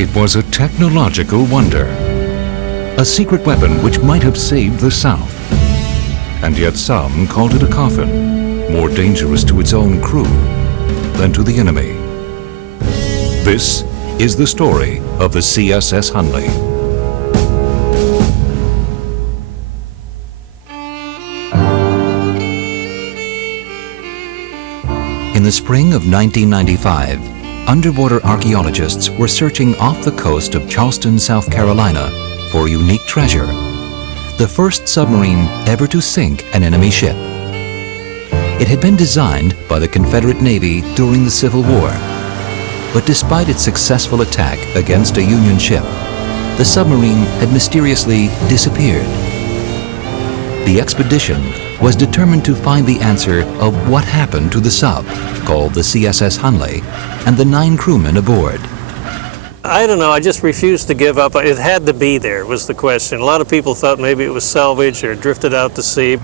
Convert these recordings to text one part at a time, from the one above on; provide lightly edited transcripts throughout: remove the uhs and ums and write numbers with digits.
It was a technological wonder, a secret weapon which might have saved the South. And yet some called it a coffin, more dangerous to its own crew than to the enemy. This is the story of the CSS HUNLEY. In the spring of 1995, underwater archaeologists were searching off the coast of Charleston, South Carolina for a unique treasure, the first submarine ever to sink an enemy ship. It had been designed by the Confederate Navy during the Civil War, but despite its successful attack against a Union ship, the submarine had mysteriously disappeared. The expedition was determined to find the answer of what happened to the sub, called the CSS HUNLEY, and the 9 crewmen aboard. I don't know, I just refused to give up. It had to be there, was the question. A lot of people thought maybe it was salvaged or drifted out to sea.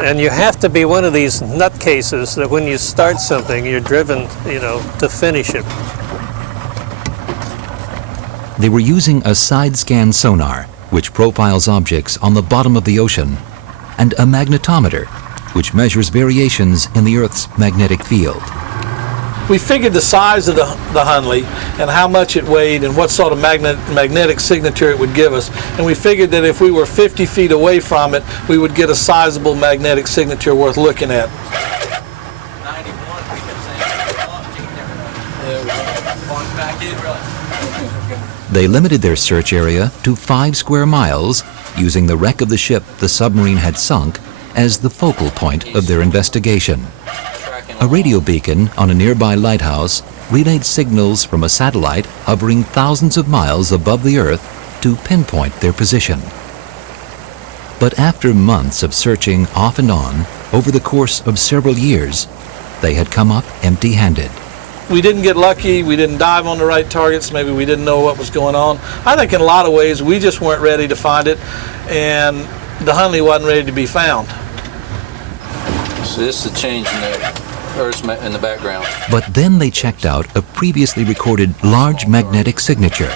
And you have to be one of these nutcases that when you start something, you're driven, to finish it. They were using a side-scan sonar, which profiles objects on the bottom of the ocean, and a magnetometer, which measures variations in the Earth's magnetic field. We figured the size of the HUNLEY and how much it weighed and what sort of magnetic signature it would give us. And we figured that if we were 50 feet away from it, we would get a sizable magnetic signature worth looking at. They limited their search area to 5 square miles, using the wreck of the ship the submarine had sunk as the focal point of their investigation. A radio beacon on a nearby lighthouse relayed signals from a satellite hovering thousands of miles above the Earth to pinpoint their position. But after months of searching off and on over the course of several years, they had come up empty-handed. We didn't get lucky, we didn't dive on the right targets, maybe we didn't know what was going on. I think in a lot of ways we just weren't ready to find it, and the HUNLEY wasn't ready to be found. So this is the change in the Earth's in the background. But then they checked out a previously recorded large magnetic signature,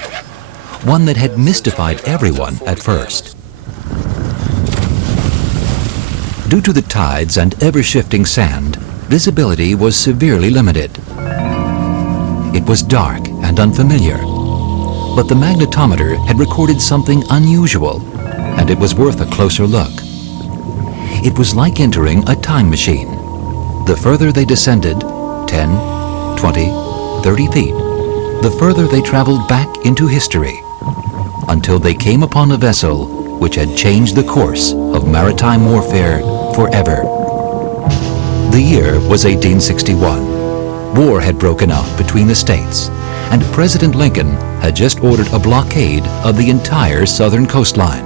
one that had mystified everyone at first. Due to the tides and ever-shifting sand, visibility was severely limited. It was dark and unfamiliar, but the magnetometer had recorded something unusual, and it was worth a closer look. It was like entering a time machine. The further they descended, 10, 20, 30 feet, the further they traveled back into history, until they came upon a vessel which had changed the course of maritime warfare forever. The year was 1861. War had broken out between the states, and President Lincoln had just ordered a blockade of the entire southern coastline.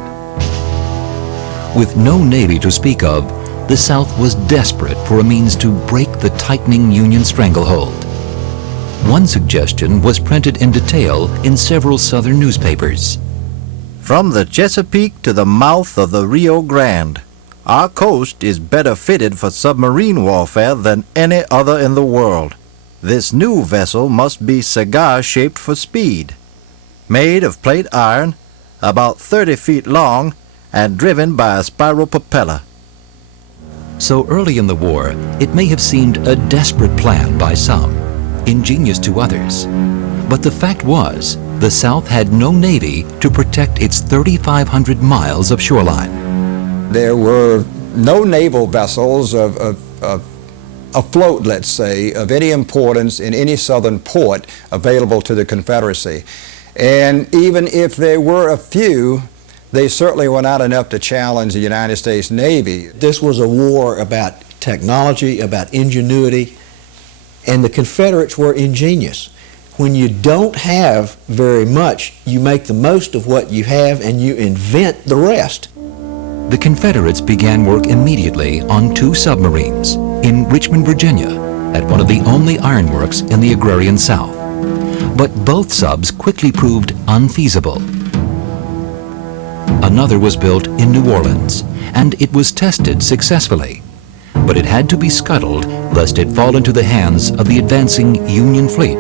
With no navy to speak of, the South was desperate for a means to break the tightening Union stranglehold. One suggestion was printed in detail in several southern newspapers. From the Chesapeake to the mouth of the Rio Grande, our coast is better fitted for submarine warfare than any other in the world. This new vessel must be cigar-shaped for speed, made of plate iron, about 30 feet long, and driven by a spiral propeller. So early in the war, it may have seemed a desperate plan by some, ingenious to others. But the fact was, the South had no navy to protect its 3,500 miles of shoreline. There were no naval vessels afloat, let's say, of any importance in any southern port available to the Confederacy. And even if there were a few, they certainly were not enough to challenge the United States Navy. This was a war about technology, about ingenuity, and the Confederates were ingenious. When you don't have very much, you make the most of what you have and you invent the rest. The Confederates began work immediately on 2 submarines in Richmond, Virginia, at one of the only ironworks in the agrarian South. But both subs quickly proved unfeasible. Another was built in New Orleans, and it was tested successfully. But it had to be scuttled lest it fall into the hands of the advancing Union fleet.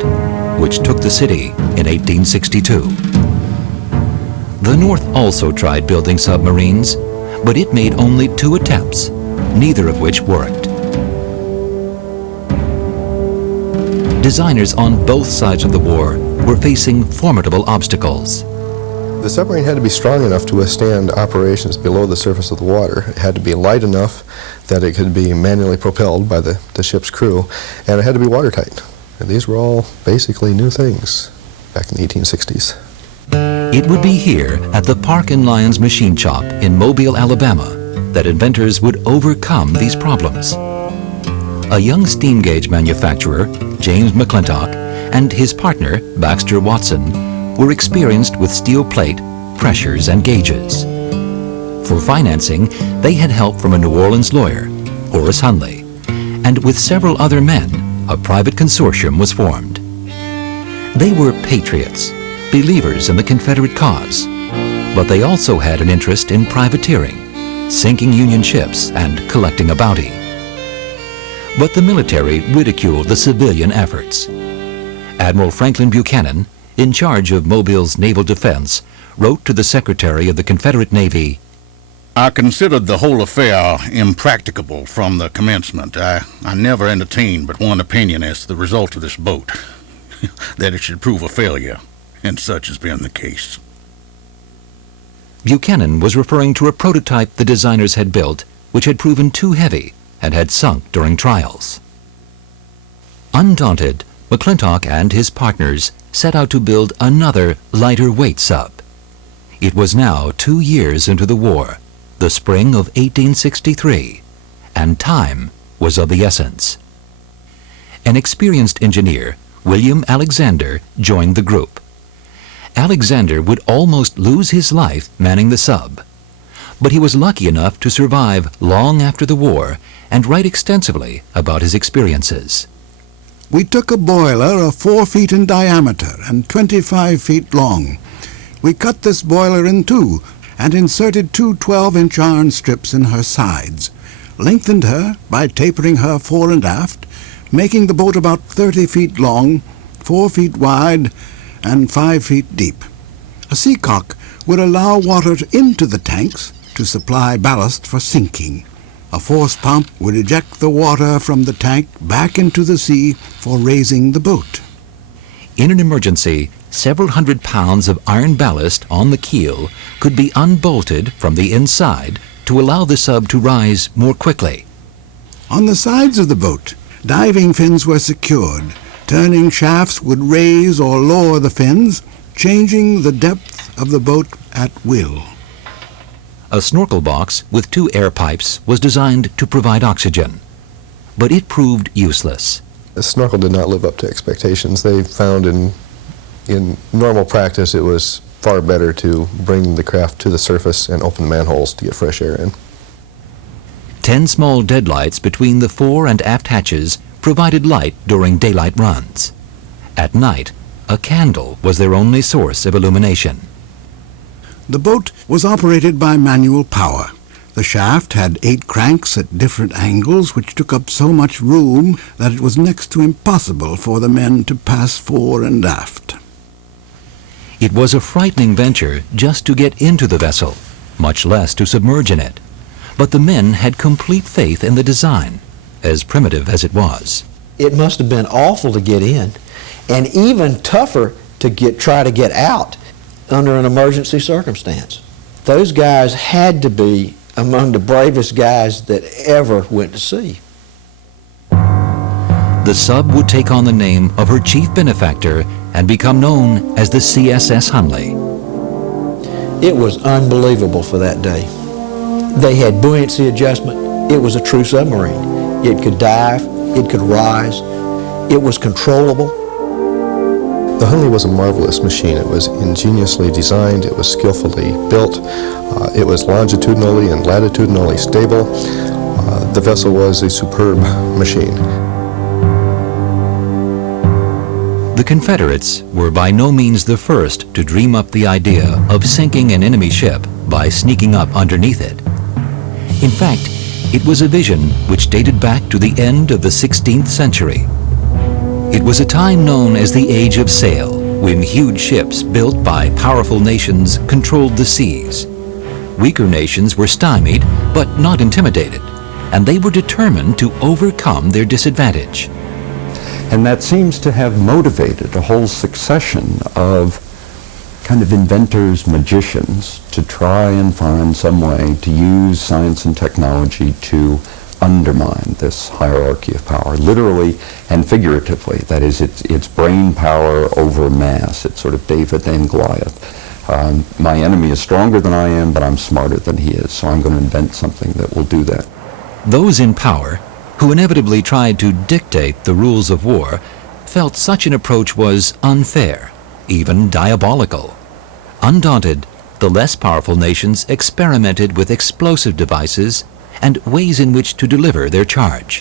which took the city in 1862. The North also tried building submarines, but it made only 2 attempts, neither of which worked. Designers on both sides of the war were facing formidable obstacles. The submarine had to be strong enough to withstand operations below the surface of the water. It had to be light enough that it could be manually propelled by the ship's crew, and it had to be watertight. And these were all basically new things back in the 1860s. It would be here at the Park and Lyons Machine Shop in Mobile, Alabama, that inventors would overcome these problems. A young steam gauge manufacturer, James McClintock, and his partner, Baxter Watson, were experienced with steel plate, pressures, and gauges. For financing, they had help from a New Orleans lawyer, Horace Hunley, and with several other men, a private consortium was formed. They were patriots, believers in the Confederate cause, but they also had an interest in privateering, sinking Union ships, and collecting a bounty. But the military ridiculed the civilian efforts. Admiral Franklin Buchanan, in charge of Mobile's naval defense, wrote to the Secretary of the Confederate Navy, I considered the whole affair impracticable from the commencement. I never entertained but one opinion as to the result of this boat, that it should prove a failure, and such has been the case. Buchanan was referring to a prototype the designers had built, which had proven too heavy and had sunk during trials. Undaunted, McClintock and his partners set out to build another lighter weight sub. It was now 2 years into the war, the spring of 1863, and time was of the essence. An experienced engineer, William Alexander, joined the group. Alexander would almost lose his life manning the sub, but he was lucky enough to survive long after the war and write extensively about his experiences. We took a boiler of 4 feet in diameter and 25 feet long. We cut this boiler in 2 and inserted 2 12-inch iron strips in her sides, lengthened her by tapering her fore and aft, making the boat about 30 feet long, 4 feet wide, and 5 feet deep. A seacock would allow water into the tanks to supply ballast for sinking. A force pump would eject the water from the tank back into the sea for raising the boat. In an emergency, several hundred pounds of iron ballast on the keel could be unbolted from the inside to allow the sub to rise more quickly. On the sides of the boat, diving fins were secured. Turning shafts would raise or lower the fins, changing the depth of the boat at will. A snorkel box with 2 air pipes was designed to provide oxygen, but it proved useless. The snorkel did not live up to expectations. They found in normal practice it was far better to bring the craft to the surface and open the manholes to get fresh air in. 10 small deadlights between the fore and aft hatches provided light during daylight runs. At night, a candle was their only source of illumination. The boat was operated by manual power. The shaft had 8 cranks at different angles which took up so much room that it was next to impossible for the men to pass fore and aft. It was a frightening venture just to get into the vessel, much less to submerge in it. But the men had complete faith in the design, as primitive as it was. It must have been awful to get in, and even tougher to try to get out under an emergency circumstance. Those guys had to be among the bravest guys that ever went to sea. The sub would take on the name of her chief benefactor and become known as the CSS HUNLEY. It was unbelievable for that day. They had buoyancy adjustment. It was a true submarine. It could dive, it could rise, it was controllable. The Hunley was a marvelous machine. It was ingeniously designed, it was skillfully built, it was longitudinally and latitudinally stable. The vessel was a superb machine. The Confederates were by no means the first to dream up the idea of sinking an enemy ship by sneaking up underneath it. In fact, it was a vision which dated back to the end of the 16th century. It was a time known as the Age of Sail, when huge ships built by powerful nations controlled the seas. Weaker nations were stymied, but not intimidated, and they were determined to overcome their disadvantage. And that seems to have motivated a whole succession of kind of inventors, magicians, to try and find some way to use science and technology to undermine this hierarchy of power, literally and figuratively. That is, it's brain power over mass. It's sort of David and Goliath. My enemy is stronger than I am, but I'm smarter than he is, so I'm going to invent something that will do that. Those in power, who inevitably tried to dictate the rules of war, felt such an approach was unfair, even diabolical. Undaunted, the less powerful nations experimented with explosive devices and ways in which to deliver their charge.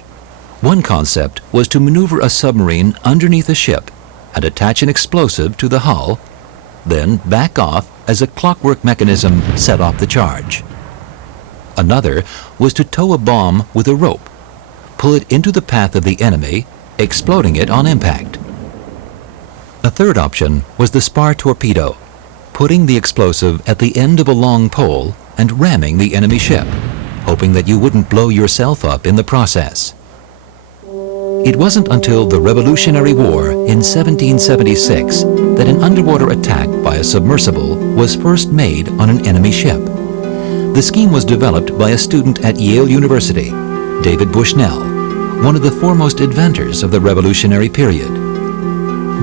One concept was to maneuver a submarine underneath a ship and attach an explosive to the hull, then back off as a clockwork mechanism set off the charge. Another was to tow a bomb with a rope, pull it into the path of the enemy, exploding it on impact. A third option was the spar torpedo, putting the explosive at the end of a long pole and ramming the enemy ship, hoping that you wouldn't blow yourself up in the process. It wasn't until the Revolutionary War in 1776 that an underwater attack by a submersible was first made on an enemy ship. The scheme was developed by a student at Yale University, David Bushnell, one of the foremost inventors of the Revolutionary period.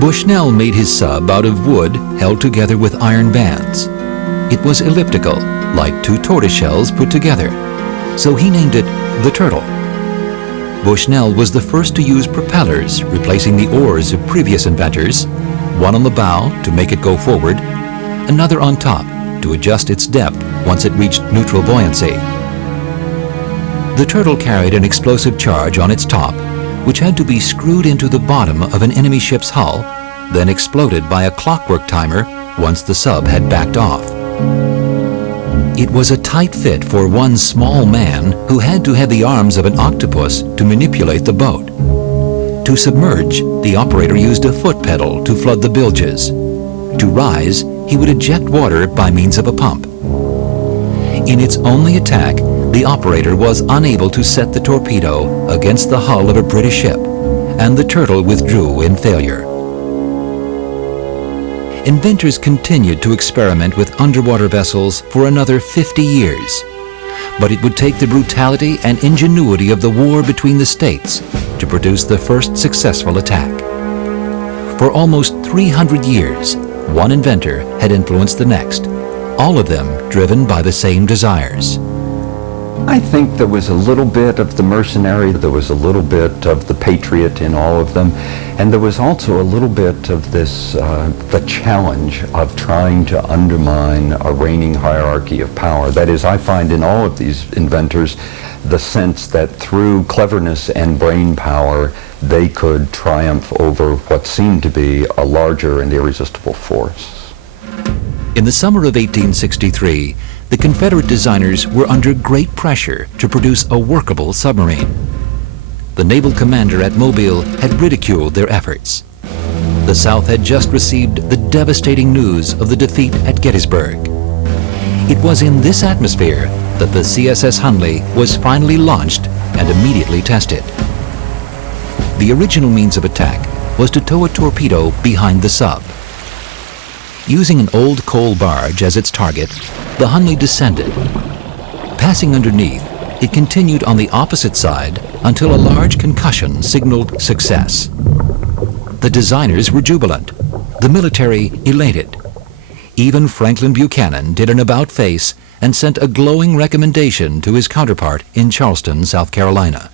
Bushnell made his sub out of wood held together with iron bands. It was elliptical, like two tortoiseshells put together, so he named it the Turtle. Bushnell was the first to use propellers, replacing the oars of previous inventors, one on the bow to make it go forward, another on top to adjust its depth once it reached neutral buoyancy. The Turtle carried an explosive charge on its top, which had to be screwed into the bottom of an enemy ship's hull, then exploded by a clockwork timer once the sub had backed off. It was a tight fit for one small man who had to have the arms of an octopus to manipulate the boat. To submerge, the operator used a foot pedal to flood the bilges. To rise, he would eject water by means of a pump. In its only attack, the operator was unable to set the torpedo against the hull of a British ship, and the Turtle withdrew in failure. Inventors continued to experiment with underwater vessels for another 50 years. But it would take the brutality and ingenuity of the war between the states to produce the first successful attack. For almost 300 years, one inventor had influenced the next, all of them driven by the same desires. I think there was a little bit of the mercenary, there was a little bit of the patriot in all of them, and there was also a little bit of this, the challenge of trying to undermine a reigning hierarchy of power. That is, I find in all of these inventors the sense that through cleverness and brain power, they could triumph over what seemed to be a larger and irresistible force. In the summer of 1863, the Confederate designers were under great pressure to produce a workable submarine. The naval commander at Mobile had ridiculed their efforts. The South had just received the devastating news of the defeat at Gettysburg. It was in this atmosphere that the CSS HUNLEY was finally launched and immediately tested. The original means of attack was to tow a torpedo behind the sub. Using an old coal barge as its target, the HUNLEY descended. Passing underneath, it continued on the opposite side until a large concussion signaled success. The designers were jubilant, the military elated. Even Franklin Buchanan did an about-face and sent a glowing recommendation to his counterpart in Charleston, South Carolina.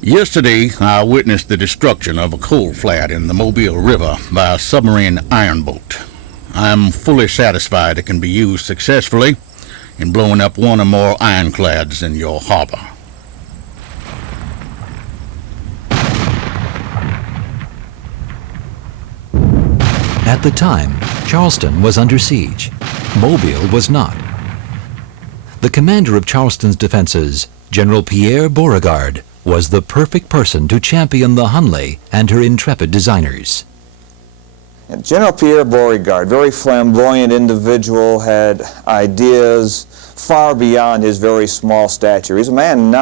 Yesterday, I witnessed the destruction of a coal flat in the Mobile River by a submarine iron boat. I'm fully satisfied it can be used successfully in blowing up one or more ironclads in your harbor. At the time, Charleston was under siege. Mobile was not. The commander of Charleston's defenses, General Pierre Beauregard, was the perfect person to champion the HUNLEY and her intrepid designers. And General Pierre Beauregard, very flamboyant individual, had ideas far beyond his very small stature. He's a man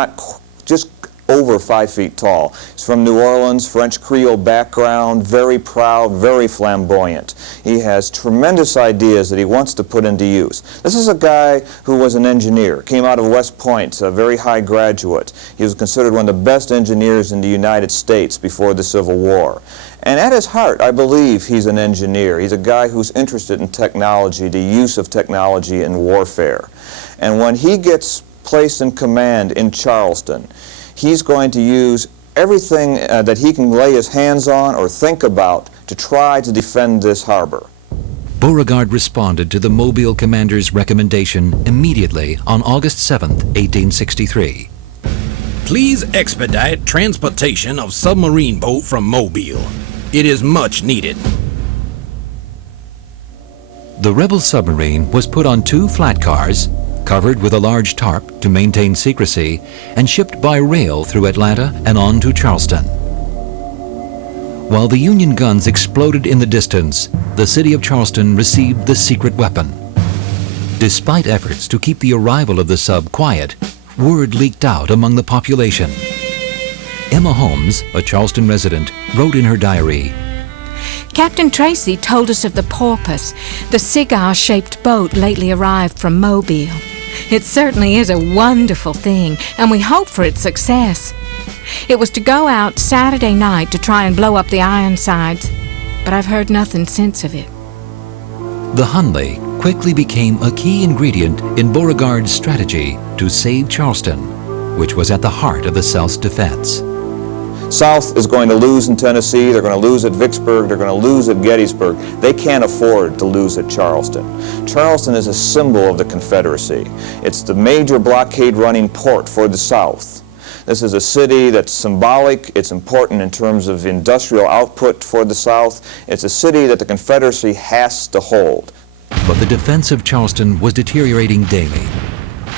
just over 5 feet tall. He's from New Orleans, French Creole background, very proud, very flamboyant. He has tremendous ideas that he wants to put into use. This is a guy who was an engineer, came out of West Point, a very high graduate. He was considered one of the best engineers in the United States before the Civil War. And at his heart, I believe he's an engineer. He's a guy who's interested in technology, the use of technology in warfare. And when he gets placed in command in Charleston, he's going to use everything that he can lay his hands on or think about to try to defend this harbor. Beauregard responded to the Mobile commander's recommendation immediately on August 7, 1863. Please expedite transportation of submarine boat from Mobile. It is much needed. The rebel submarine was put on 2 flat cars, covered with a large tarp to maintain secrecy, and shipped by rail through Atlanta and on to Charleston. While the Union guns exploded in the distance, the city of Charleston received the secret weapon. Despite efforts to keep the arrival of the sub quiet, word leaked out among the population. Emma Holmes, a Charleston resident, wrote in her diary, Captain Tracy told us of the Porpoise, the cigar-shaped boat lately arrived from Mobile. It certainly is a wonderful thing, and we hope for its success. It was to go out Saturday night to try and blow up the Ironsides, but I've heard nothing since of it. The HUNLEY quickly became a key ingredient in Beauregard's strategy to save Charleston, which was at the heart of the South's defense. South is going to lose in Tennessee, they're going to lose at Vicksburg, they're going to lose at Gettysburg. They can't afford to lose at Charleston. Charleston is a symbol of the Confederacy. It's the major blockade running port for the South. This is a city that's symbolic, it's important in terms of industrial output for the South. It's a city that the Confederacy has to hold. But the defense of Charleston was deteriorating daily.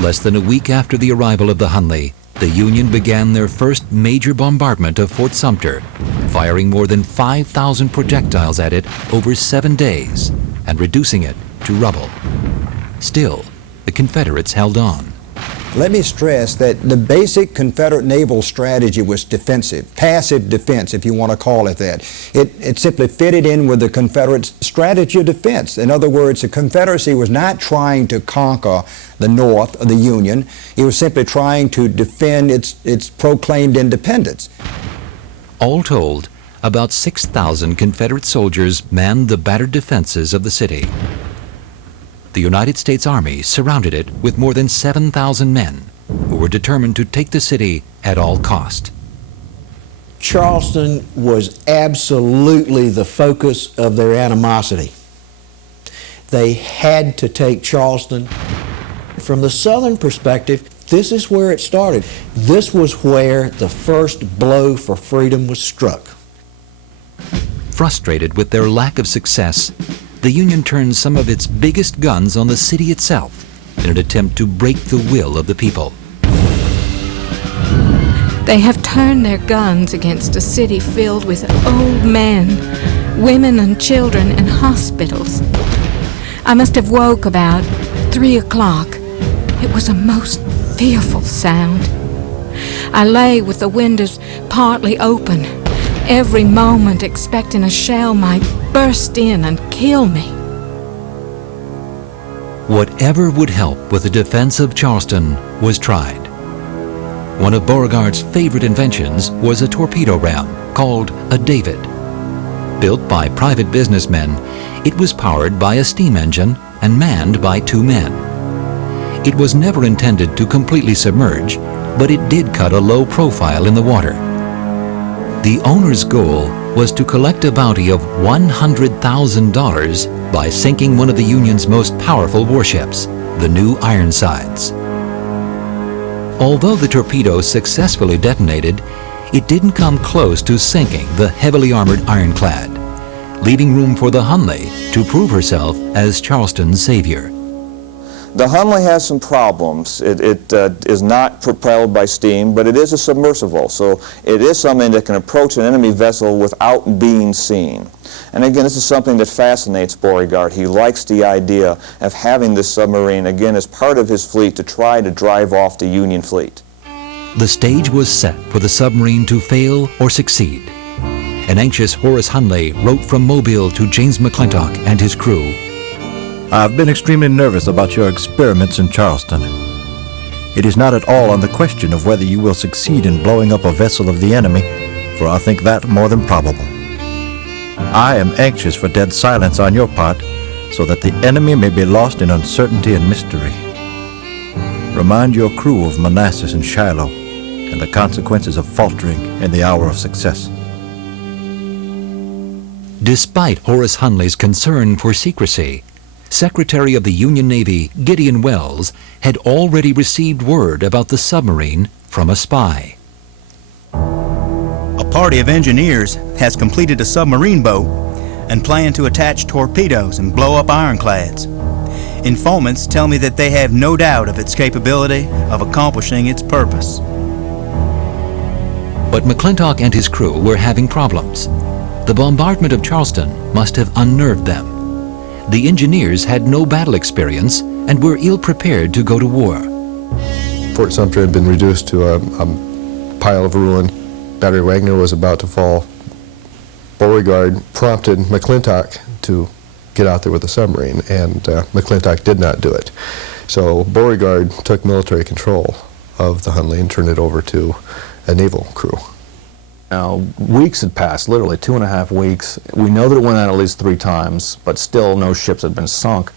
Less than a week after the arrival of the HUNLEY, the Union began their first major bombardment of Fort Sumter, firing more than 5,000 projectiles at it over 7 days and reducing it to rubble. Still, the Confederates held on. Let me stress that the basic Confederate naval strategy was defensive, passive defense, if you want to call it that. It simply fitted in with the Confederate strategy of defense. In other words, the Confederacy was not trying to conquer the North of the Union. It was simply trying to defend its proclaimed independence. All told, about 6,000 Confederate soldiers manned the battered defenses of the city. The United States Army surrounded it with more than 7,000 men who were determined to take the city at all cost. Charleston was absolutely the focus of their animosity. They had to take Charleston. From the Southern perspective, this is where it started. This was where the first blow for freedom was struck. Frustrated with their lack of success, the Union turned some of its biggest guns on the city itself in an attempt to break the will of the people. They have turned their guns against a city filled with old men, women and children, and hospitals. I must have woke about 3 o'clock. It was a most fearful sound. I lay with the windows partly open, every moment expecting a shell might burst in and kill me. Whatever would help with the defense of Charleston was tried. One of Beauregard's favorite inventions was a torpedo ram called a David. Built by private businessmen, it was powered by a steam engine and manned by 2 men. It was never intended to completely submerge, but it did cut a low profile in the water. The owner's goal was to collect a bounty of $100,000 by sinking one of the Union's most powerful warships, the new Ironsides. Although the torpedo successfully detonated, it didn't come close to sinking the heavily armored ironclad, leaving room for the HUNLEY to prove herself as Charleston's savior. The HUNLEY has some problems. It is not propelled by steam, but it is a submersible, so it is something that can approach an enemy vessel without being seen. And again, this is something that fascinates Beauregard. He likes the idea of having this submarine, again, as part of his fleet to try to drive off the Union fleet. The stage was set for the submarine to fail or succeed. An anxious Horace Hunley wrote from Mobile to James McClintock and his crew. I've been extremely nervous about your experiments in Charleston. It is not at all on the question of whether you will succeed in blowing up a vessel of the enemy, for I think that more than probable. I am anxious for dead silence on your part, so that the enemy may be lost in uncertainty and mystery. Remind your crew of Manassas and Shiloh, and the consequences of faltering in the hour of success. Despite Horace Hunley's concern for secrecy, Secretary of the Union Navy Gideon Welles had already received word about the submarine from a spy. A party of engineers has completed a submarine boat and plan to attach torpedoes and blow up ironclads. Informants tell me that they have no doubt of its capability of accomplishing its purpose. But McClintock and his crew were having problems. The bombardment of Charleston must have unnerved them. The engineers had no battle experience and were ill-prepared to go to war. Fort Sumter had been reduced to a pile of ruin. Battery Wagner was about to fall. Beauregard prompted McClintock to get out there with the submarine, and McClintock did not do it. So Beauregard took military control of the Hunley and turned it over to a naval crew. Now, weeks had passed, literally 2.5 weeks. We know that it went out at least 3 times, but still no ships had been sunk.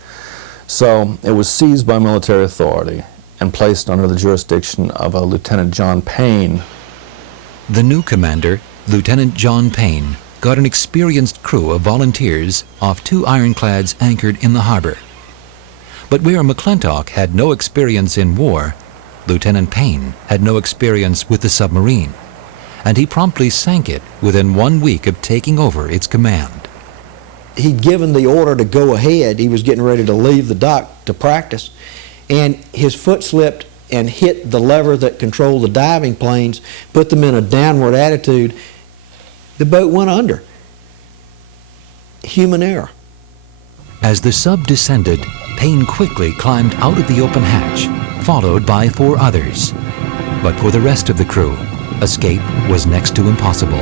So it was seized by military authority and placed under the jurisdiction of a Lieutenant John Payne. The new commander, Lieutenant John Payne, got an experienced crew of volunteers off 2 ironclads anchored in the harbor. But where McClintock had no experience in war, Lieutenant Payne had no experience with the submarine, and he promptly sank it within 1 week of taking over its command. He'd given the order to go ahead. He was getting ready to leave the dock to practice, and his foot slipped and hit the lever that controlled the diving planes, put them in a downward attitude. The boat went under. Human error. As the sub descended, Payne quickly climbed out of the open hatch, followed by 4 others. But for the rest of the crew, escape was next to impossible.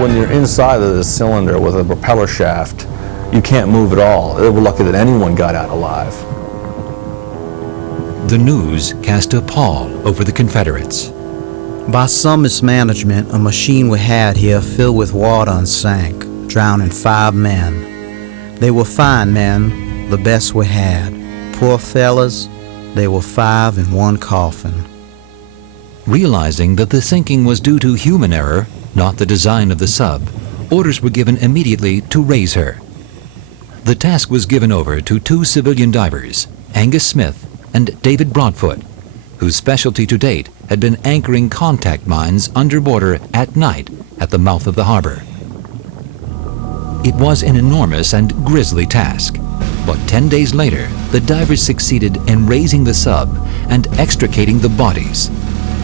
When you're inside of this cylinder with a propeller shaft, you can't move at all. They were lucky that anyone got out alive. The news cast a pall over the Confederates. By some mismanagement, a machine we had here filled with water and sank, drowning 5 men. They were fine men, the best we had. Poor fellas, they were 5 in 1 coffin. Realizing that the sinking was due to human error, not the design of the sub, orders were given immediately to raise her. The task was given over to 2 civilian divers, Angus Smith and David Broadfoot, whose specialty to date had been anchoring contact mines underwater at night at the mouth of the harbor. It was an enormous and grisly task, but 10 days later, the divers succeeded in raising the sub and extricating the bodies,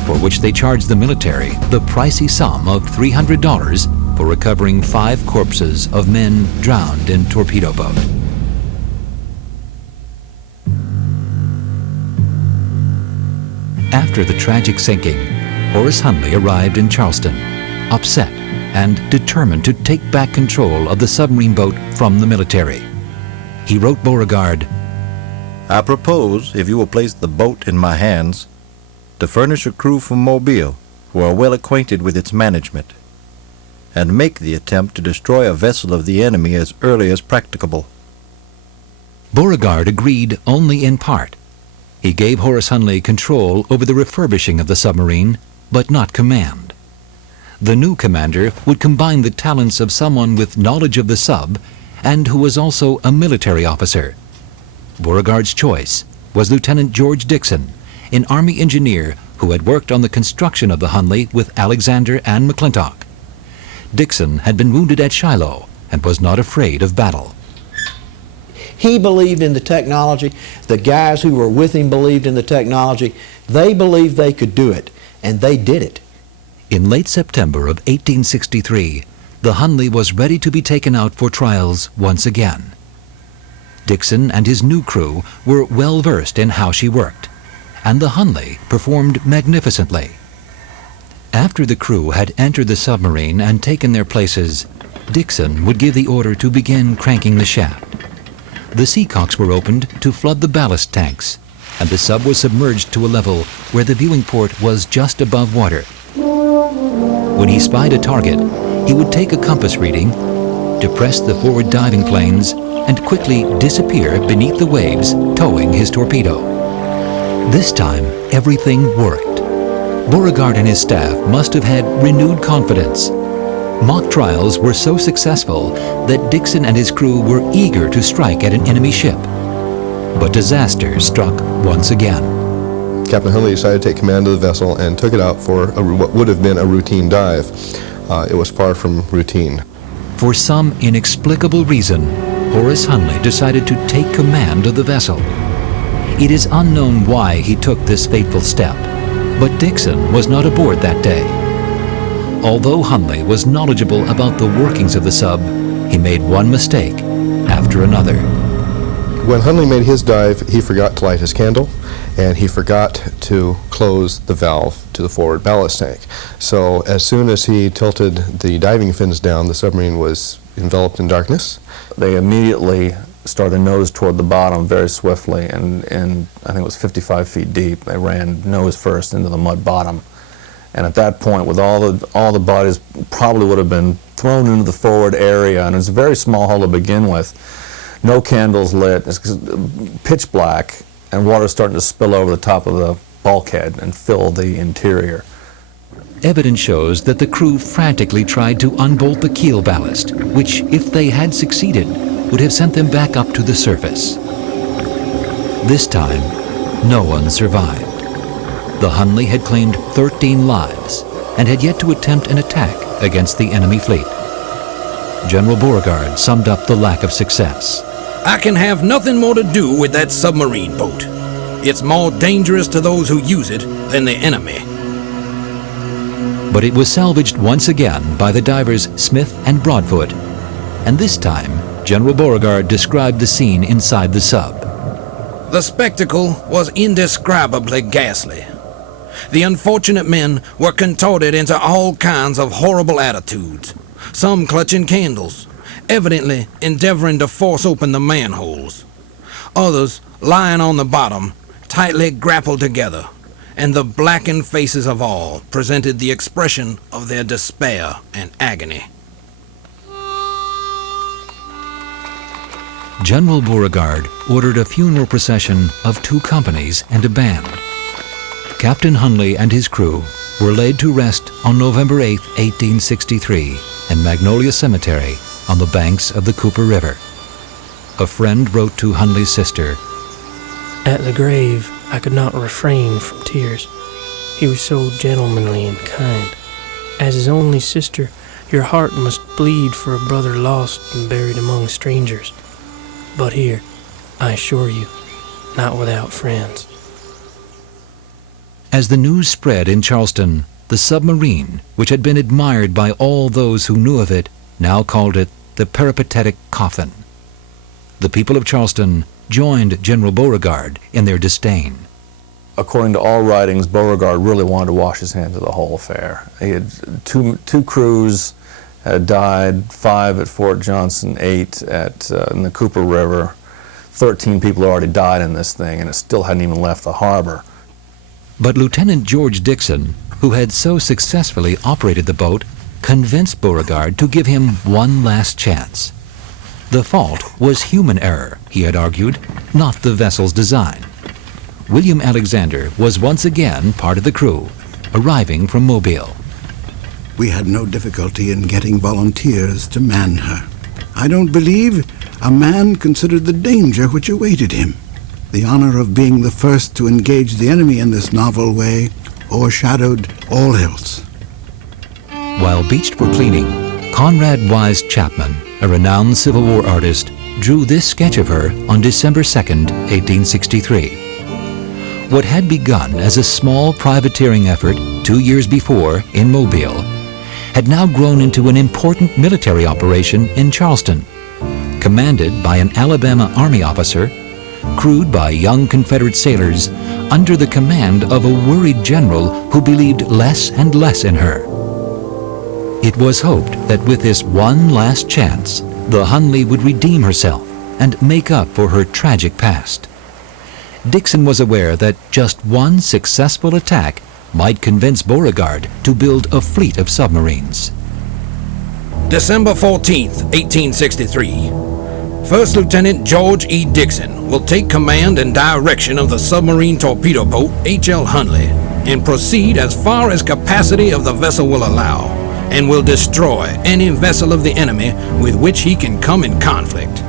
for which they charged the military the pricey sum of $300 for recovering 5 corpses of men drowned in torpedo boat. After the tragic sinking, Horace Hunley arrived in Charleston, upset and determined to take back control of the submarine boat from the military. He wrote Beauregard, I propose, if you will place the boat in my hands, to furnish a crew from Mobile who are well acquainted with its management, and make the attempt to destroy a vessel of the enemy as early as practicable. Beauregard agreed only in part. He gave Horace Hunley control over the refurbishing of the submarine, but not command. The new commander would combine the talents of someone with knowledge of the sub and who was also a military officer. Beauregard's choice was Lieutenant George Dixon, an Army engineer who had worked on the construction of the Hunley with Alexander and McClintock. Dixon had been wounded at Shiloh and was not afraid of battle. He believed in the technology. The guys who were with him believed in the technology. They believed they could do it, and they did it. In late September of 1863, the HUNLEY was ready to be taken out for trials once again. Dixon and his new crew were well versed in how she worked, and the HUNLEY performed magnificently. After the crew had entered the submarine and taken their places, Dixon would give the order to begin cranking the shaft. The seacocks were opened to flood the ballast tanks, and the sub was submerged to a level where the viewing port was just above water. When he spied a target, he would take a compass reading, depress the forward diving planes, and quickly disappear beneath the waves, towing his torpedo. This time, everything worked. Beauregard and his staff must have had renewed confidence. Mock trials were so successful that Dixon and his crew were eager to strike at an enemy ship. But disaster struck once again. Captain Hunley decided to take command of the vessel and took it out for what would have been a routine dive. It was far from routine. For some inexplicable reason, Horace Hunley decided to take command of the vessel. It is unknown why he took this fateful step, but Dixon was not aboard that day. Although Hunley was knowledgeable about the workings of the sub, he made one mistake after another. When Hunley made his dive, he forgot to light his candle, and he forgot to close the valve to the forward ballast tank. So as soon as he tilted the diving fins down, the submarine was enveloped in darkness. They immediately started to nose toward the bottom very swiftly, and I think it was 55 feet deep. They ran nose first into the mud bottom. And at that point, with all the bodies probably would have been thrown into the forward area, and it's a very small hull to begin with. No candles lit, it's pitch black, and water starting to spill over the top of the bulkhead and fill the interior. Evidence shows that the crew frantically tried to unbolt the keel ballast, which, if they had succeeded, would have sent them back up to the surface. This time, no one survived. The Hunley had claimed 13 lives and had yet to attempt an attack against the enemy fleet. General Beauregard summed up the lack of success. I can have nothing more to do with that submarine boat. It's more dangerous to those who use it than the enemy. But it was salvaged once again by the divers Smith and Broadfoot, and this time General Beauregard described the scene inside the sub. The spectacle was indescribably ghastly. The unfortunate men were contorted into all kinds of horrible attitudes, some clutching candles, evidently endeavoring to force open the manholes. Others lying on the bottom, tightly grappled together, and the blackened faces of all presented the expression of their despair and agony. General Beauregard ordered a funeral procession of 2 companies and a band. Captain Hunley and his crew were laid to rest on November 8, 1863, in Magnolia Cemetery on the banks of the Cooper River. A friend wrote to Hunley's sister, "At the grave, I could not refrain from tears. He was so gentlemanly and kind. As his only sister, your heart must bleed for a brother lost and buried among strangers. But here, I assure you, not without friends." As the news spread in Charleston, the submarine, which had been admired by all those who knew of it, now called it the peripatetic coffin. The people of Charleston joined General Beauregard in their disdain. According to all writings, Beauregard really wanted to wash his hands of the whole affair. He had two crews had died, 5 at Fort Johnson, 8 in the Cooper River. 13 people had already died in this thing, and it still hadn't even left the harbor. But Lieutenant George Dixon, who had so successfully operated the boat, convinced Beauregard to give him one last chance. The fault was human error, he had argued, not the vessel's design. William Alexander was once again part of the crew, arriving from Mobile. We had no difficulty in getting volunteers to man her. I don't believe a man considered the danger which awaited him. The honor of being the first to engage the enemy in this novel way overshadowed all else. While beached for cleaning, Conrad Wise Chapman, a renowned Civil War artist, drew this sketch of her on December 2nd, 1863. What had begun as a small privateering effort 2 years before in Mobile had now grown into an important military operation in Charleston, commanded by an Alabama Army officer, crewed by young Confederate sailors under the command of a worried general who believed less and less in her. It was hoped that with this one last chance, the HUNLEY would redeem herself and make up for her tragic past. Dixon was aware that just one successful attack might convince Beauregard to build a fleet of submarines. December 14th, 1863. First Lieutenant George E. Dixon will take command and direction of the submarine torpedo boat H.L. HUNLEY and proceed as far as capacity of the vessel will allow, and will destroy any vessel of the enemy with which he can come in conflict.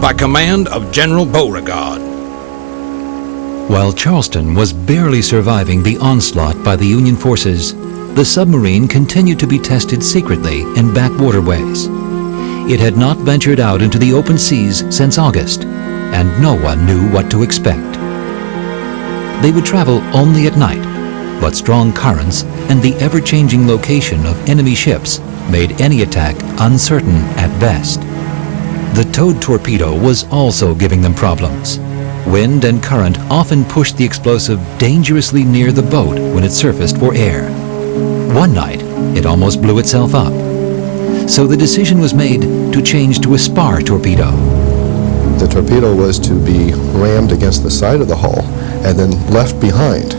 By command of General Beauregard. While Charleston was barely surviving the onslaught by the Union forces, the submarine continued to be tested secretly in back waterways. It had not ventured out into the open seas since August, and no one knew what to expect. They would travel only at night, but strong currents and the ever-changing location of enemy ships made any attack uncertain at best. The towed torpedo was also giving them problems. Wind and current often pushed the explosive dangerously near the boat when it surfaced for air. One night, it almost blew itself up. So the decision was made to change to a spar torpedo. The torpedo was to be rammed against the side of the hull and then left behind.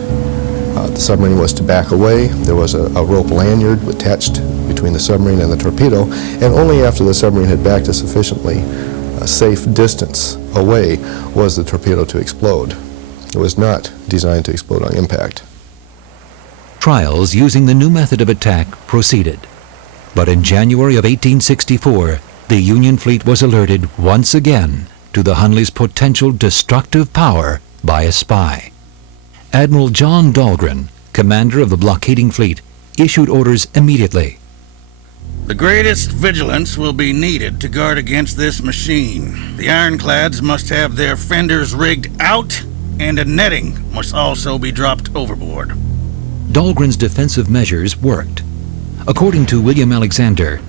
The submarine was to back away. There was a rope lanyard attached between the submarine and the torpedo, and only after the submarine had backed a sufficiently safe distance away was the torpedo to explode. It was not designed to explode on impact. Trials using the new method of attack proceeded. But in January of 1864, the Union fleet was alerted once again to the HUNLEY's potential destructive power by a spy. Admiral John Dahlgren, commander of the blockading fleet, issued orders immediately. The greatest vigilance will be needed to guard against this machine. The ironclads must have their fenders rigged out, and a netting must also be dropped overboard. Dahlgren's defensive measures worked. According to William Alexander,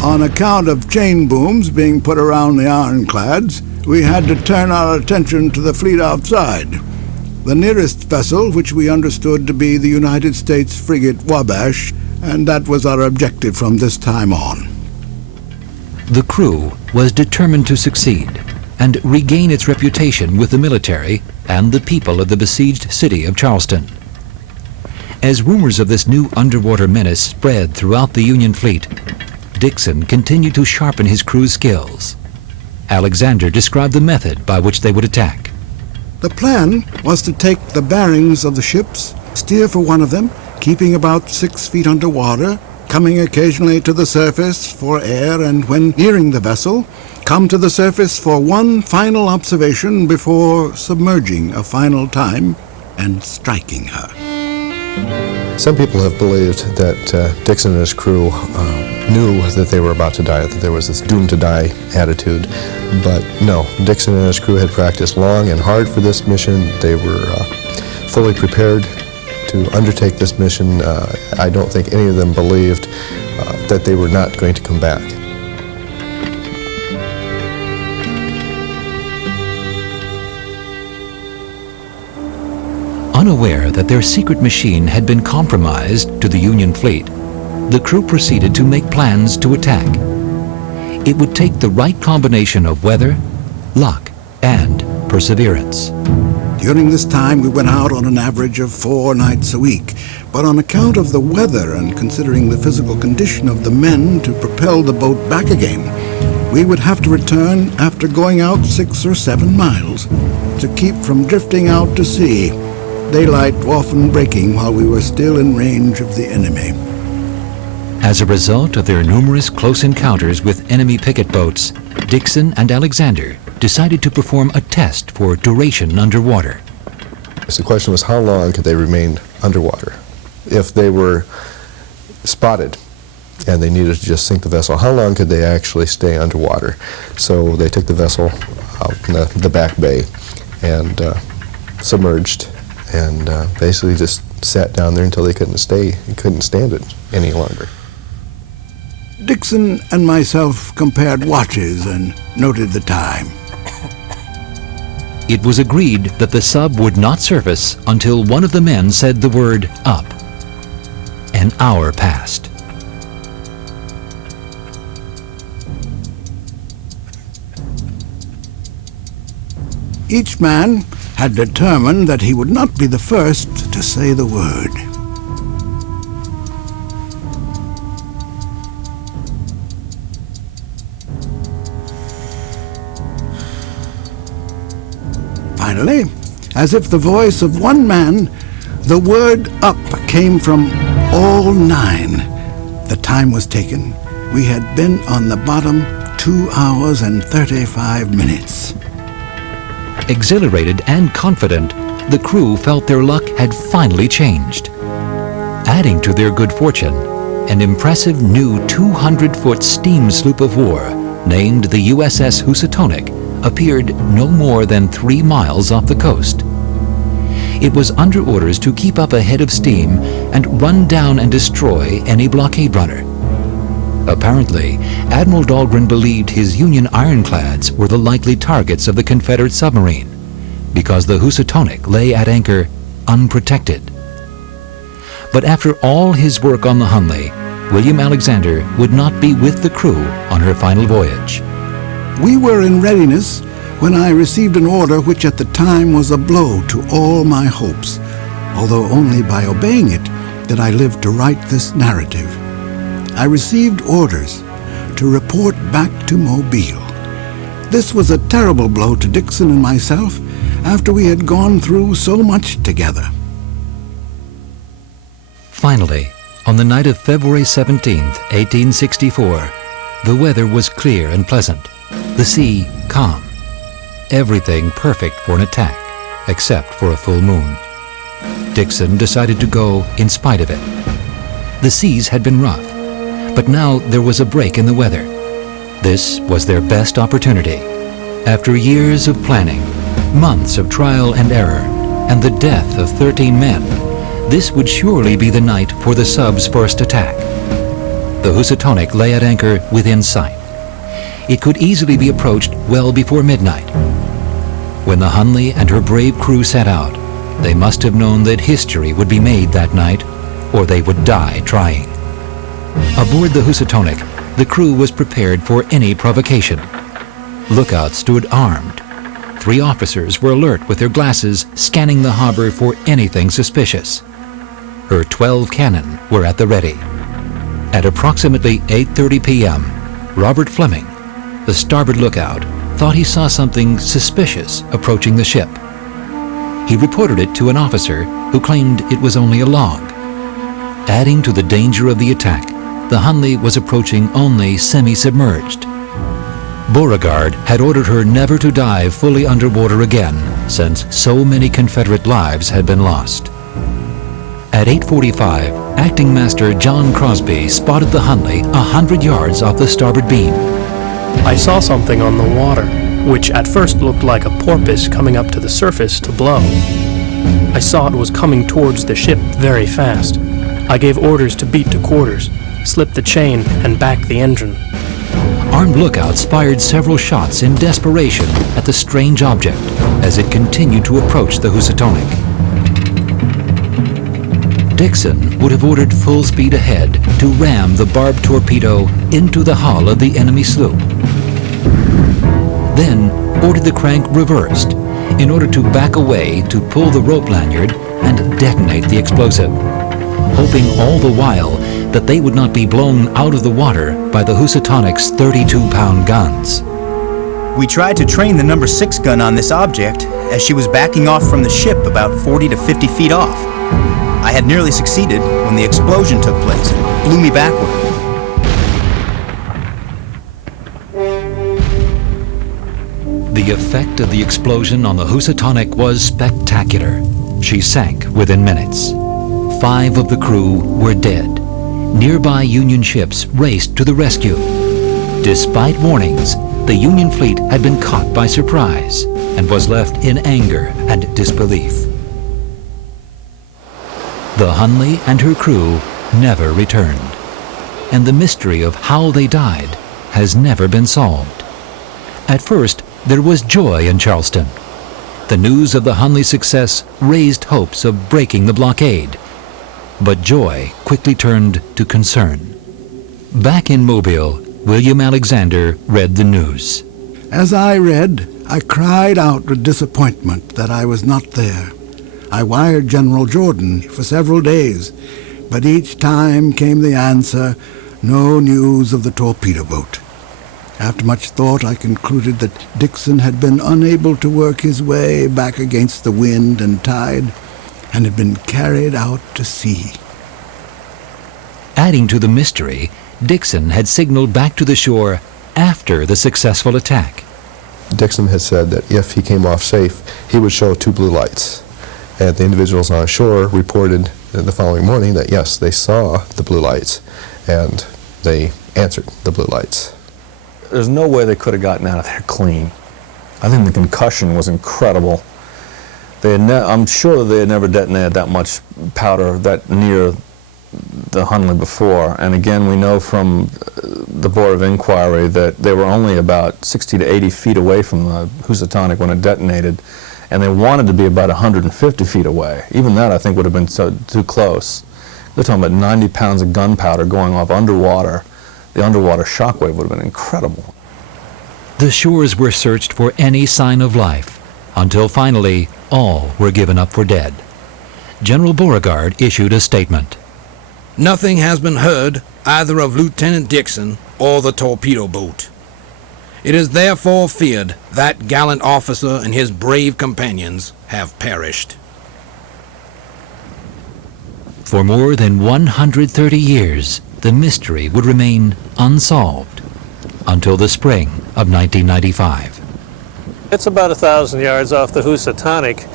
on account of chain booms being put around the ironclads, we had to turn our attention to the fleet outside. The nearest vessel, which we understood to be the United States frigate Wabash, and that was our objective from this time on. the crew was determined to succeed and regain its reputation with the military and the people of the besieged city of Charleston. As rumors of this new underwater menace spread throughout the Union fleet, Dixon continued to sharpen his crew's skills. Alexander described the method by which they would attack. The plan was to take the bearings of the ships, steer for one of them, keeping about 6 feet underwater, coming occasionally to the surface for air, and when nearing the vessel, come to the surface for one final observation before submerging a final time and striking her. Some people have believed that Dixon and his crew knew that they were about to die, that there was this doomed to die attitude. But no, Dixon and his crew had practiced long and hard for this mission. They were fully prepared to undertake this mission. I don't think any of them believed that they were not going to come back. Unaware that their secret machine had been compromised to the Union fleet, the crew proceeded to make plans to attack. It would take the right combination of weather, luck, and perseverance. During this time, we went out on an average of 4 nights a week. But on account of the weather and considering the physical condition of the men to propel the boat back again, we would have to return after going out 6 or 7 miles to keep from drifting out to sea, daylight often breaking while we were still in range of the enemy. As a result of their numerous close encounters with enemy picket boats, Dixon and Alexander decided to perform a test for duration underwater. So the question was, how long could they remain underwater? If they were spotted and they needed to just sink the vessel. How long could they actually stay underwater? So they took the vessel out in the back bay and submerged, and basically just sat down there until they couldn't stand it any longer. Dixon and myself compared watches and noted the time. It was agreed that the sub would not surface until one of the men said the word up. An hour passed. Each man had determined that he would not be the first to say the word. Finally, as if the voice of one man, the word up came from all 9. The time was taken. We had been on the bottom 2 hours and 35 minutes. Exhilarated and confident, the crew felt their luck had finally changed. Adding to their good fortune, an impressive new 200-foot steam sloop of war named the USS Housatonic appeared no more than 3 miles off the coast. It was under orders to keep up a head of steam and run down and destroy any blockade runner. Apparently, Admiral Dahlgren believed his Union ironclads were the likely targets of the Confederate submarine, because the Housatonic lay at anchor unprotected. But after all his work on the Hunley, William Alexander would not be with the crew on her final voyage. We were in readiness when I received an order which at the time was a blow to all my hopes, although only by obeying it did I live to write this narrative. I received orders to report back to Mobile. This was a terrible blow to Dixon and myself after we had gone through so much together. Finally, on the night of February 17th, 1864, the weather was clear and pleasant, the sea calm, everything perfect for an attack, except for a full moon. Dixon decided to go in spite of it. The seas had been rough, but now there was a break in the weather. This was their best opportunity. After years of planning, months of trial and error, and the death of 13 men, this would surely be the night for the sub's first attack. The Housatonic lay at anchor within sight. It could easily be approached well before midnight. When the Hunley and her brave crew set out, they must have known that history would be made that night, or they would die trying. Aboard the Housatonic, the crew was prepared for any provocation. Lookouts stood armed. 3 officers were alert with their glasses, scanning the harbor for anything suspicious. Her 12 cannon were at the ready. At approximately 8:30 p.m., Robert Fleming, the starboard lookout, thought he saw something suspicious approaching the ship. He reported it to an officer who claimed it was only a log. Adding to the danger of the attack, the Hunley was approaching only semi-submerged. Beauregard had ordered her never to dive fully underwater again, since so many Confederate lives had been lost. At 8:45, Acting Master John Crosby spotted the Hunley 100 yards off the starboard beam. I saw something on the water, which at first looked like a porpoise coming up to the surface to blow. I saw it was coming towards the ship very fast. I gave orders to beat to quarters, slip the chain, and back the engine. Armed lookouts fired several shots in desperation at the strange object as it continued to approach the Housatonic. Dixon would have ordered full speed ahead to ram the barbed torpedo into the hull of the enemy sloop. Then ordered the crank reversed in order to back away to pull the rope lanyard and detonate the explosive, hoping all the while that they would not be blown out of the water by the Housatonic's 32-pound guns. We tried to train the number 6 gun on this object as she was backing off from the ship about 40 to 50 feet off. I had nearly succeeded when the explosion took place and blew me backward. The effect of the explosion on the Housatonic was spectacular. She sank within minutes. 5 of the crew were dead, nearby Union ships raced to the rescue. Despite warnings, the Union fleet had been caught by surprise and was left in anger and disbelief. The Hunley and her crew never returned, and the mystery of how they died has never been solved. At first, there was joy in Charleston. The news of the Hunley success raised hopes of breaking the blockade, but joy quickly turned to concern. Back in Mobile, William Alexander read the news. As I read, I cried out with disappointment that I was not there. I wired General Jordan for several days, but each time came the answer, no news of the torpedo boat. After much thought, I concluded that Dixon had been unable to work his way back against the wind and tide, and had been carried out to sea. Adding to the mystery, Dixon had signaled back to the shore after the successful attack. Dixon had said that if he came off safe, he would show 2 blue lights. And the individuals on shore reported the following morning that yes, they saw the blue lights, and they answered the blue lights. There's no way they could have gotten out of there clean. I think the concussion was incredible. I'm sure that they had never detonated that much powder that near the Hunley before. And again, we know from the Board of Inquiry that they were only about 60 to 80 feet away from the Housatonic when it detonated, and they wanted to be about 150 feet away. Even that, I think, would have been too close. They're talking about 90 pounds of gunpowder going off underwater. The underwater shockwave would have been incredible. The shores were searched for any sign of life, until finally all were given up for dead. General Beauregard issued a statement. Nothing has been heard either of Lieutenant Dixon or the torpedo boat. It is therefore feared that gallant officer and his brave companions have perished. For more than 130 years, the mystery would remain unsolved until the spring of 1995. It's about 1,000 yards off the Housatonic,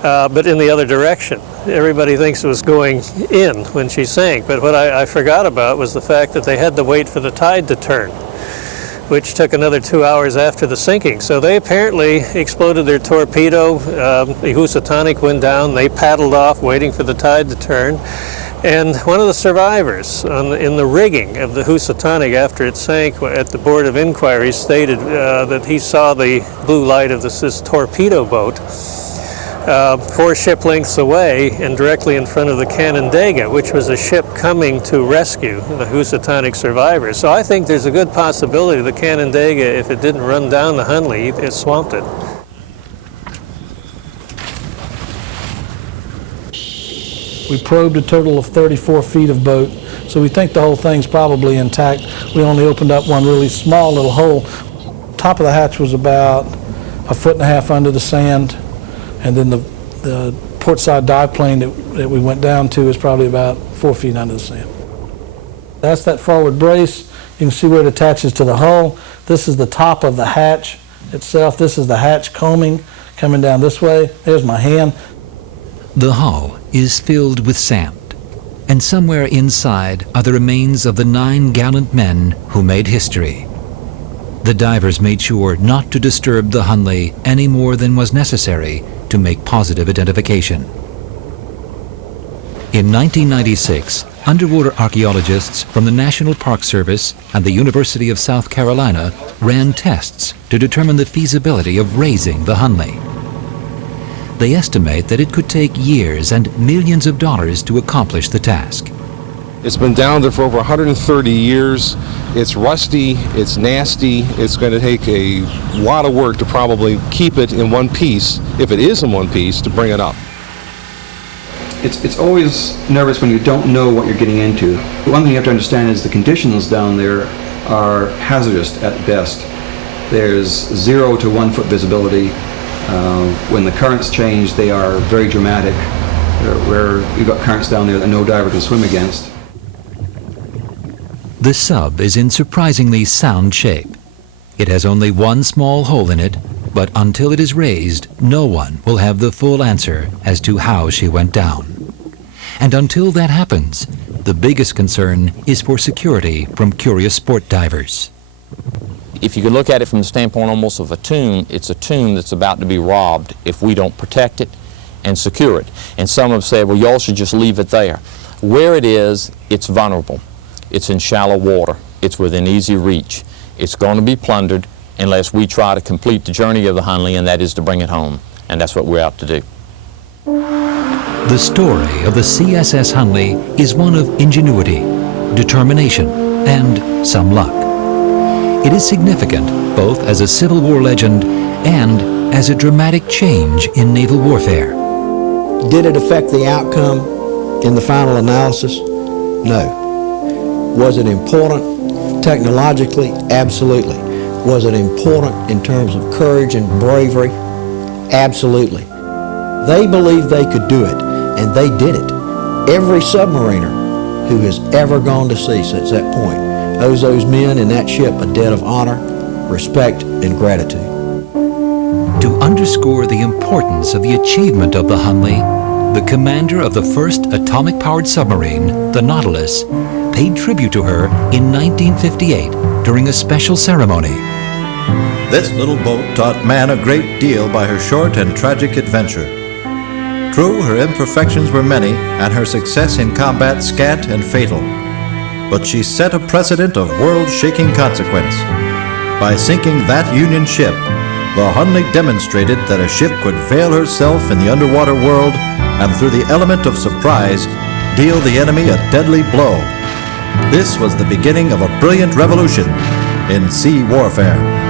but in the other direction. Everybody thinks it was going in when she sank, but what I forgot about was the fact that they had to wait for the tide to turn, which took another 2 hours after the sinking. So they apparently exploded their torpedo. The Housatonic went down. They paddled off, waiting for the tide to turn. And one of the survivors in the rigging of the Housatonic after it sank at the Board of Inquiry stated that he saw the blue light of this torpedo boat 4 ship lengths away and directly in front of the Canandaigua, which was a ship coming to rescue the Housatonic survivors. So I think there's a good possibility the Canandaigua, if it didn't run down the Hunley, it swamped it. We probed a total of 34 feet of boat, so we think the whole thing's probably intact. We only opened up one really small little hole. Top of the hatch was about 1.5 feet under the sand, and then the port side dive plane that we went down to is probably about 4 feet under the sand. That's that forward brace. You can see where it attaches to the hull. This is the top of the hatch itself. This is the hatch combing coming down this way. There's my hand. The hull is filled with sand, and somewhere inside are the remains of the 9 gallant men who made history. The divers made sure not to disturb the Hunley any more than was necessary to make positive identification. In 1996, underwater archaeologists from the National Park Service and the University of South Carolina ran tests to determine the feasibility of raising the Hunley. They estimate that it could take years and millions of dollars to accomplish the task. It's been down there for over 130 years. It's rusty, it's nasty. It's going to take a lot of work to probably keep it in one piece, if it is in one piece, to bring it up. It's always nervous when you don't know what you're getting into. One thing you have to understand is the conditions down there are hazardous at best. There's 0 to 1 foot visibility. When the currents change, they are very dramatic, where you've got currents down there that no diver can swim against. The sub is in surprisingly sound shape. It has only one small hole in it, but until it is raised, no one will have the full answer as to how she went down. And until that happens, The biggest concern is for security from curious sport divers. If you could look at it from the standpoint almost of a tomb, it's a tomb that's about to be robbed if we don't protect it and secure it. And some have said, well, y'all should just leave it there. Where it is, it's vulnerable. It's in shallow water. It's within easy reach. It's going to be plundered unless we try to complete the journey of the HUNLEY, and that is to bring it home. And that's what we're out to do. The story of the CSS HUNLEY is one of ingenuity, determination, and some luck. It is significant both as a Civil War legend and as a dramatic change in naval warfare. Did it affect the outcome in the final analysis? No. Was it important technologically? Absolutely. Was it important in terms of courage and bravery? Absolutely. They believed they could do it, and they did it. Every submariner who has ever gone to sea since that point owes those men in that ship a debt of honor, respect, and gratitude. To underscore the importance of the achievement of the HUNLEY, the commander of the first atomic-powered submarine, the Nautilus, paid tribute to her in 1958 during a special ceremony. This little boat taught man a great deal by her short and tragic adventure. True, her imperfections were many, and her success in combat scant and fatal. But she set a precedent of world-shaking consequence. By sinking that Union ship, the HUNLEY demonstrated that a ship could veil herself in the underwater world and through the element of surprise, deal the enemy a deadly blow. This was the beginning of a brilliant revolution in sea warfare.